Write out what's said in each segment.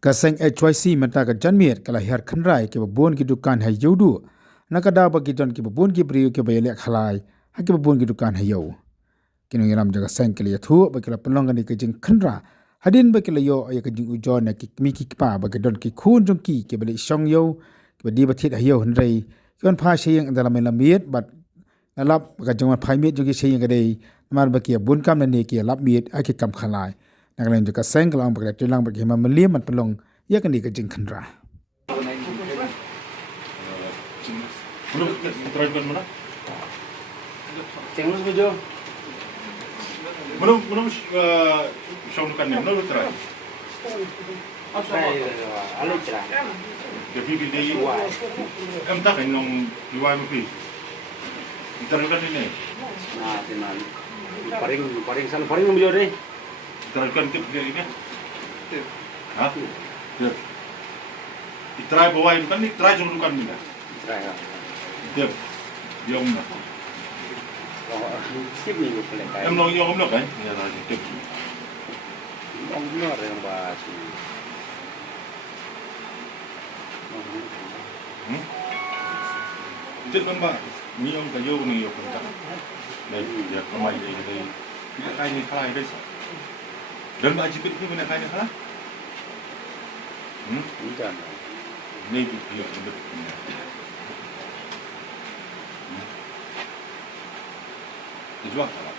kaseng HYC mata ka janmiet kala her khanrai ke babon ki dukan hai yodu nakada ba ki don ki babon ki briyo ke bayele khalai ha ki babon ki dukan hai yo kino yaram jaga seng ke thu ba kala pelong ni ke jing khanra hadin ba kala yo ya ke jing ujon na ki mi ki pa ba ke don ki khun jong ki ke bele shong yo ke di ba thit hai yo hnrei kon pha sheyeng andala me lamiet bat alap ka jong phai miet jo ki sheyeng ke dei mar ba ki bun kam na ne ki lap miet a ki kam khalai nagalen jo ka seng kalang ba ke tilang ba ki ma meliam mat pelong ya kan di ke jing khanra Tengok video. Belum show kan ni, belum try. Saya alih cerah. Jadi di tak kan nong diwai mesti. Try kan ini. Nah, teman. Paring sana paring video deh. Try kan tip dia ini. Hah? Ya. Try bawa ini kan ni try jom kan ni. Try. Dia dia umna. Skip ni lu pelak. Em long yo umna kan? Ya dah tip. Ông nó rồi ông bà chị. Chết con bạn, ni ông cái yêu này yêu con chẳng. Đây, việc nó mày đây đây. Cái khai này khai đây sao? Dan ba jipit ni mana khai ni khai? Bukan. Ni dia betul. Dijual tak?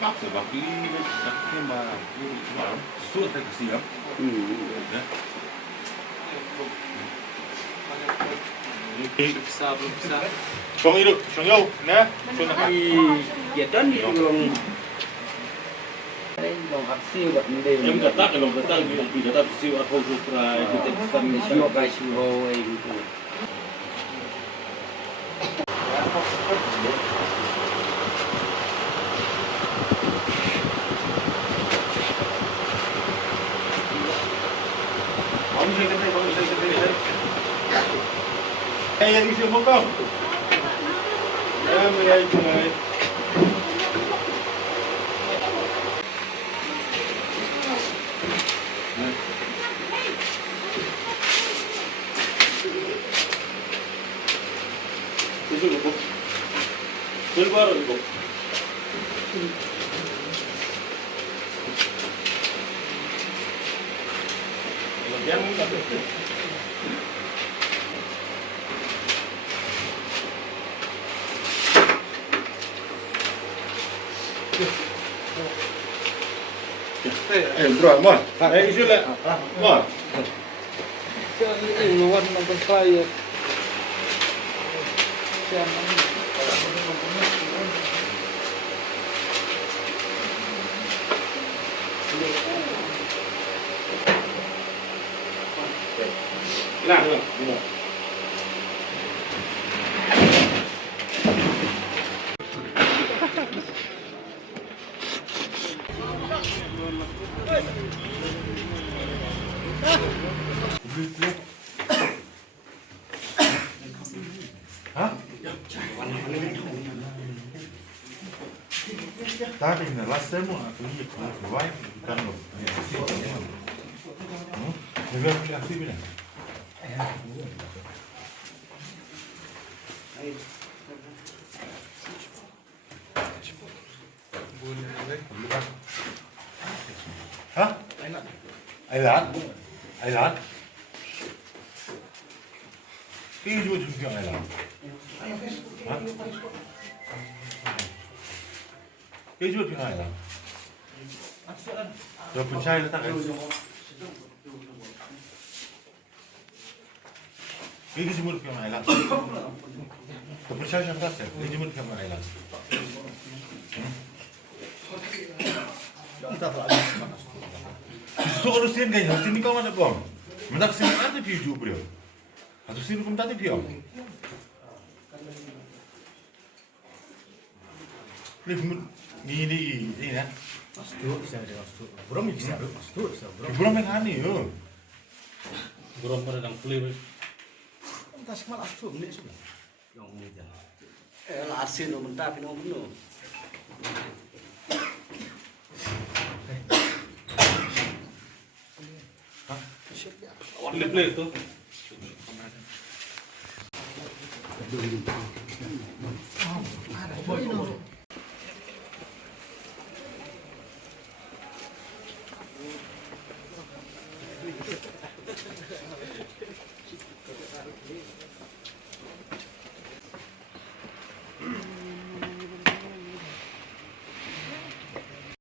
Bác sẽ bảo cái mà cái bảo suốt hay cái gì lắm. Xong đi được, xong đâu, nè. Xong là Giờ đến đi luôn. Đây lòng hạt siêu bật đều. em cả tác cái lòng cả tác thì cả tác siêu ở thôi rồi phải Kita kami siêu cái siêu hồ ấy. Yang isi muka. Mulai. Itu lupa. Silver lupa. Yang muka. Bro, mo. Isu le. Mo. Ini luar nonton saya. Nah, hah? Tadi na last time aku ni buat kan lo. Juga aktif ni. Hah? Ailat. Ini juga juga ailat. Hah? Ini juga juga ailat. Dah pencai letak kan? Ini semua juga ailat. Dah pencai sangat saya. Ini semua juga ailat. Kita tak ada mana. So kalau sen kan, sen ni kau mana bom? Mendak sen ada video bro. Atau sen kau tak ada video. Ni ya. Pastu bisa ada pastu. Buram bisa ada pastu bisa buram. Buram yang ani yo. Buram pada dalam flavor. Entah semal pastu beli sudah. Yang ini dah. Asin no mentah pino. Play तो